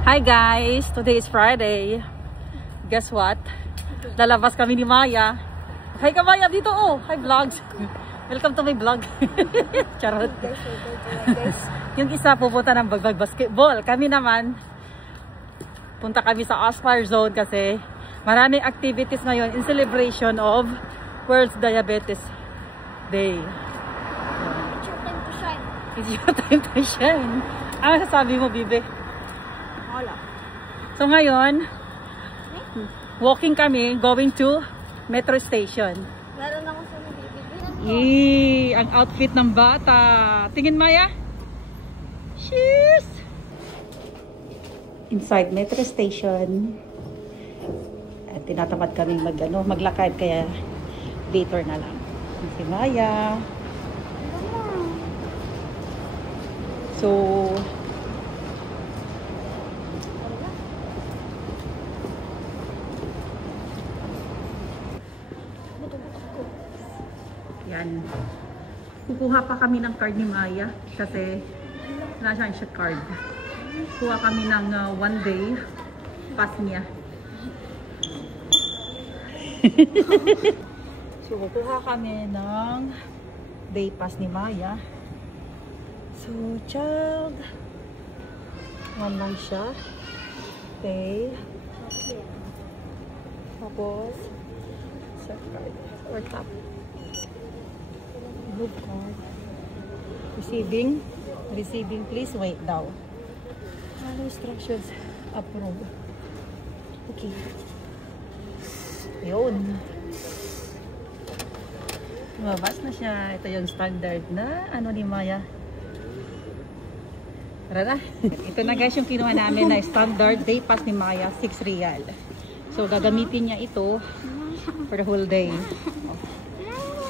Hi guys! Today is Friday. Guess what? Lalabas kami ni Maya. Hi ka Maya dito oh! Hi vlogs! Welcome to my vlog. Charot. Yung isa pupunta ng basketball. Kami naman punta kami sa Aspire Zone kasi maraming activities ngayon in celebration of World Diabetes Day. It's your time to shine. It's your time to shine. Ano sasabi mo, Bibe? Wala. So ngayon, walking kami going to metro station. Meron ako sa nabibigyan. Yee! Ang outfit ng bata. Tingin Maya? Cheers! Inside metro station. At tinatamad kami maglakad kaya later na lang. Si Maya. So, yan. Kukuha pa kami ng card ni Maya kasi nasaan siya card. Kuha kami ng one day pass niya. So, kukuha kami ng day pass ni Maya. So, child. One lang siya. Okay. Tapos, set card. Or tap. Move card. Receiving. Receiving, please wait daw. Ano instructions? Approve. Okay. Yun. Lumabas na siya. Ito yung standard na ano ni Maya. Tara na. Ito na guys yung kinuha namin na standard day pass ni Maya, 6 real. So gagamitin niya ito for the whole day.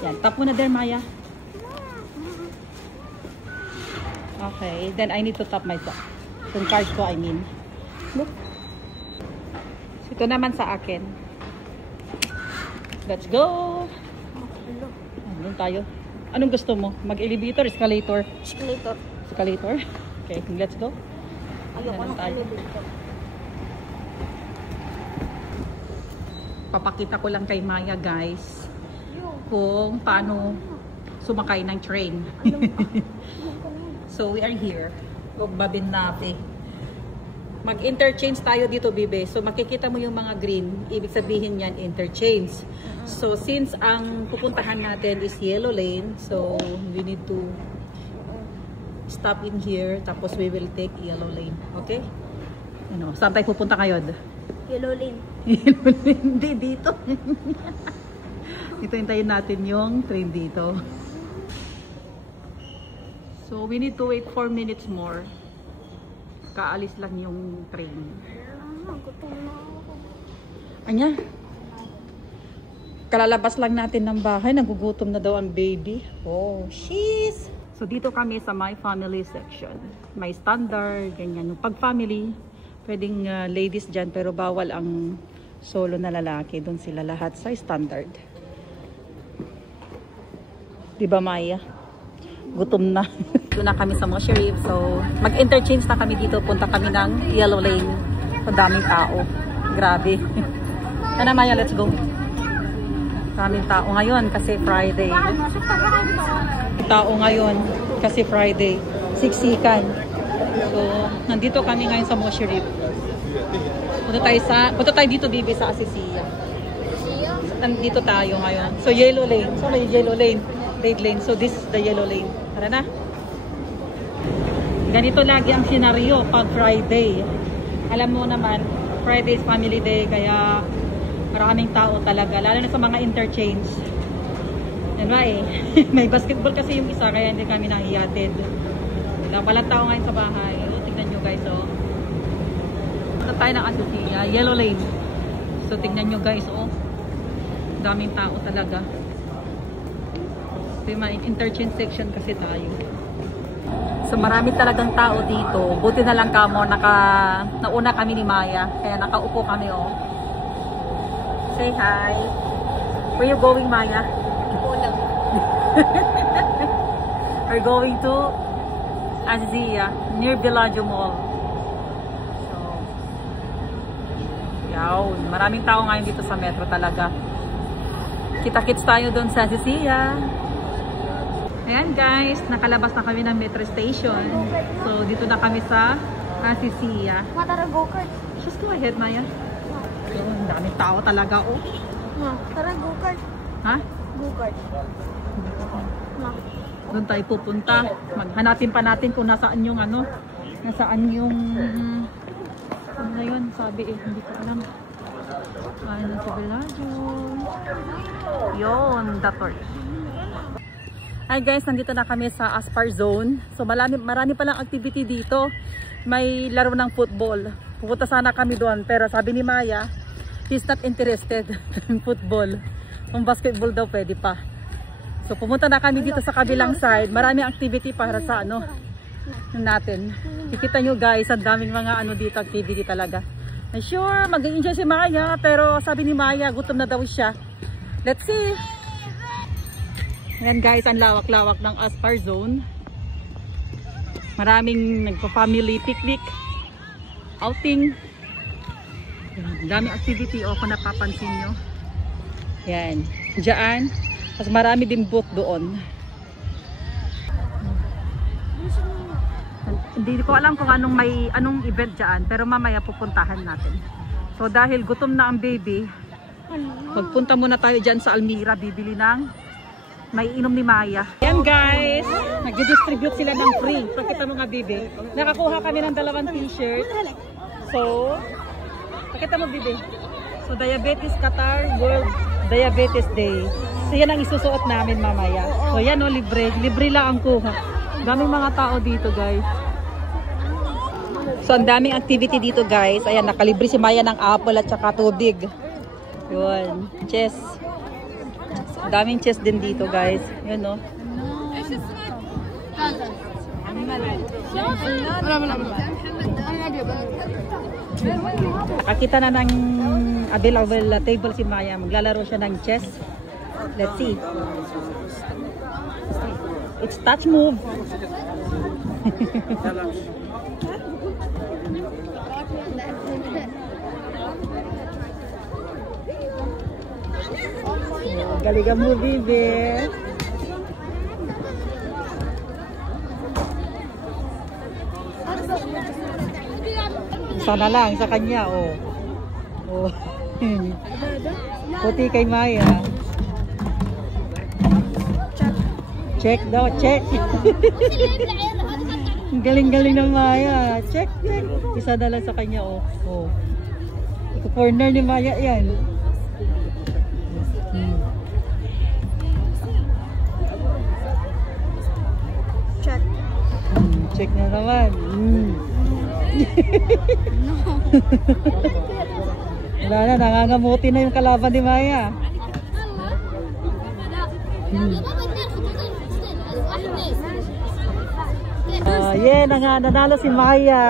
Yan, tap mo na din Maya. Okay, then I need to tap myself. Yung card ko, I mean. Look. Ito naman sa akin. Let's go! Doon tayo. Anong gusto mo? Mag-elevator, escalator? Escalator. Escalator? Okay, let's go. Ayoko ng elevator. Papakita ko lang kay Maya guys kung paano sumakay ng train. So we are here. Babinnape. Mag-interchange tayo dito, Bibe. So makikita mo yung mga green, ibig sabihin yan interchange. So since ang pupuntahan natin is yellow lane, so we need to stop in here, tapos we will take yellow lane. Okay? Ano, saan tayo pupunta ngayon? Yellow lane. Yellow lane. Hindi, dito. Dito hintayin natin yung train dito. So, we need to wait 4 minutes more. Kaalis lang yung train. Gutom na ako. Anya? Kalalabas lang natin ng bahay. Nagugutom na daw ang baby. Oh, sheesh! So, dito kami sa my family section. May standard, ganyan. Pag family, pwedeng ladies dyan, pero bawal ang solo na lalaki. Doon sila lahat sa standard. Diba, Maya? Gutom na. Doon na kami sa Moshi Reef. So, mag-interchange na kami dito. Punta kami ng yellow lane. Ang daming tao. Grabe. Sana, Maya, let's go. Daming tao ngayon kasi Friday. Tao ngayon kasi Friday, siksikan. So, nandito kami ngayon sa Moshi Reef. Punta tayo dito, Bibi, sa Asisiya. Nandito tayo ngayon. So, yellow lane. So, may yellow lane, red lane. So, this is the yellow lane. Tara na. Ganito lagi ang senaryo pag Friday. Alam mo naman, Friday is family day, kaya maraming tao talaga. Lalo na sa mga interchange. Yan ba eh. May basketball kasi yung isa kaya hindi kami nahihatid. Walang tao ngayon sa bahay. O, tignan nyo guys oh. Ito tayo ng Asosiya. Yellow lane. So tignan nyo guys oh. Daming tao talaga. So yung interchange section kasi tayo. So marami talagang tao dito. Buti na lang kamo nauna kami ni Maya. Kaya nakaupo kami oh. Say hi. Where you going, Maya? We're going to Azia, near Bellagio Mall. So, Yaw, maraming tao ngayon dito sa metro talaga. Kita-kits tayo doon sa Sisiya. Ayan guys, nakalabas na kami ng metro station. So dito na kami sa Sisiya. Tara, go-kart. Just go ahead, Maya. So, ang daming tao talaga, oh. Tara, go-kart. Ha? Go-kart. Doon tayo pupunta. Maghanapin pa natin kung nasaan yung ano. Nasaan yung... Ano na yun? Sabi eh, hindi ko alam. Ano sa Bellagio. Yun, the torch. Hi guys, nandito na kami sa Aspar Zone. So marami palang activity dito. May laro ng football. Pupunta sana kami doon, pero sabi ni Maya, he's not interested in football. Kung basketball daw pwede pa. So pumunta na kami dito sa kabilang side. Maraming activity para sa ano natin. Kikita nyo guys, ang daming mga ano dito activity talaga. And sure, mag-enjoy si Maya, pero sabi ni Maya, gutom na daw siya. Let's see. Ayan guys, ang lawak-lawak ng Aspar Zone. Maraming nagpa-family picnic, outing. Daming activity o kung napapansin nyo. Yan. Diyan. Mas marami din booth doon. Hindi ko alam kung anong event diyan, pero mamaya pupuntahan natin. So dahil gutom na ang baby, magpunta muna tayo diyan sa Almira, bibili ng may inom ni Maya. Yan guys, nag-distribute sila ng free. Pakita mo nga bibi. Nakakuha kami ng 2 t-shirt. So, pakita mo bibi. So Diabetes Qatar World Diabetes Day. So yan ang isusuot namin mamaya. So yan o, libre. Libre lang ang kuha. Daming mga tao dito guys. So ang daming activity dito guys. Ayan, nakalibre si Maya ng apple at saka tubig. Yun, chess. Daming chess din dito guys. Yun o. Nakakita na ng available table si Maya. Maglalaro siya ng chess. Let's see. It's touch move. Galing mo, bibi. Sana lang sa kanya, oh. Oh. Puti kay Maya. Check daw, check. Galing-galing ng Maya. Check, check. Isa na lang sa kanya, oh. Oh. Corner ni Maya yan. Check. Check na naman. Wala na, nangangamuti na yung kalaban ni Maya. Yeah, nanalo si Maya.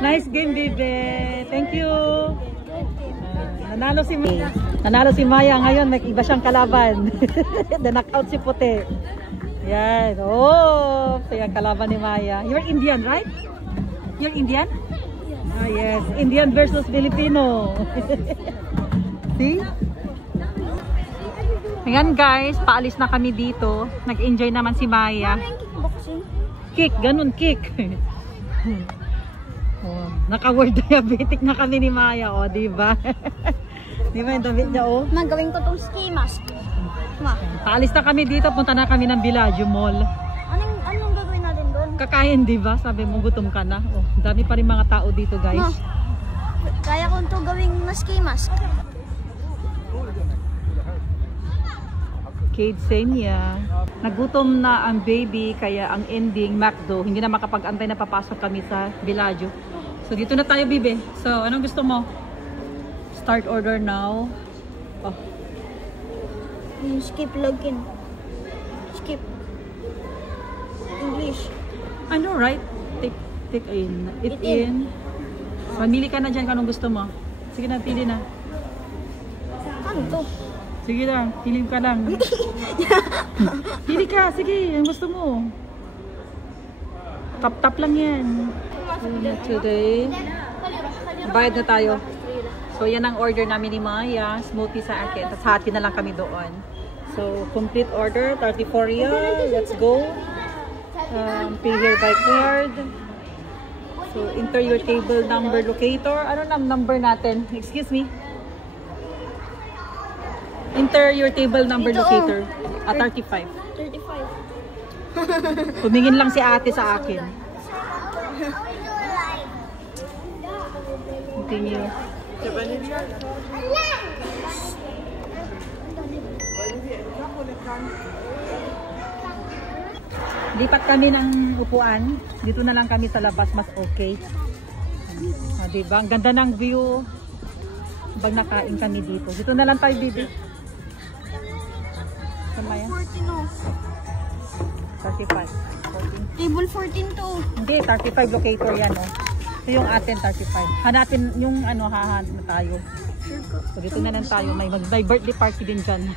Nice game, baby. Thank you. Nanalo si Maya ngayon, may iba siyang kalaban. Na-knockout si Puti. Yan. Oh, kaya kalaban ni Maya. You're Indian, right? You're Indian? Ah, yes. Indian versus Filipino. See? Ayan guys, paalis na kami dito. Nag-enjoy naman si Maya. Kick, ganun, kick. Oh, naka-word diabetic na kami ni Maya, oh, diba? Diba yung damit niya, oh? Nagawin ko tong ski mask. Ma. Paalis na kami dito, punta na kami ng Bellagio Mall. Anong gagawin natin doon? Kakain, diba? Sabi mo, gutom ka na. Oh, dami pa rin mga tao dito, guys. Ma, kaya ko ito gawing na ski mask. Kate Senya. Nagutom na ang baby, kaya ang ending, McDo, hindi na makapag-antay na papasok kami sa Bellagio. So, dito na tayo, bibi. So, anong gusto mo? Start order now. Oh. Skip login. Skip. English. Ano, right? Take in. It in. Mamili ka na dyan kung anong gusto mo. Sige na, pili na. Ano to? Sige lang, pili ka lang. Pili ka, sige, ang gusto mo. Tap-tap lang yan. Today, bayad na tayo. So, yan ang order namin ni Maya. Smoothie sa akin. Tapos hati na lang kami doon. So, complete order. 34 real. Let's go. Pay here by card. So, enter your table number locator. Ano number natin? Excuse me. Enter your table number Dito, locator. 35. 35. Tumingin lang si ate sa akin. Continue. Lipat kami ng upuan. Dito na lang kami sa labas, mas okay. Diba? Ang ganda ng view. Bang nakain kami dito. Dito na lang tayo, bibi. Kamaya? 14 oh. 35. 14. Table 14 to. Hindi, 35 locator yan, oh. Ito yung atin, 35. Hanatin yung ano, hahan na tayo. So, dito na lang tayo. May birthday party din dyan.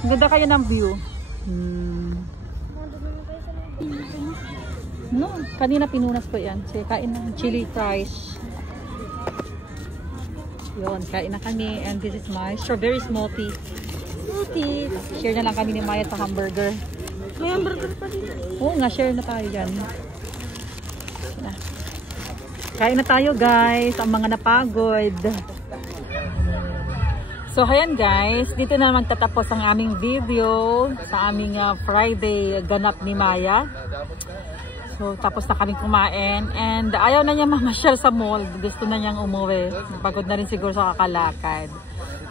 Ang ganda kaya ng view. No, kanina pinunas ko yan. Sige, kain na. Chili fries. Yun, kain na kami. And this is my strawberry smoothie. Share na lang kami ni Maya sa hamburger. May hamburger pa dito. Oo nga, share na tayo dyan. Kain na tayo guys, ang mga napagod. So ayan guys, dito na magtatapos ang aming video sa aming Friday ganap ni Maya. So tapos na kaming kumain and ayaw na niya mamasyal sa mall. Gusto na niyang umuwi. Napagod na rin siguro sa kakalakad.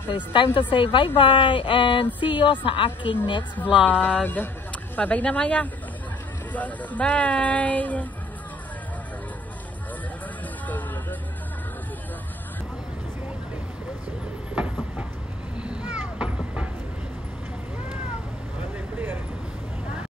So it's time to say bye-bye and see you sa aking next vlog. Bye-bye na Maya. Bye!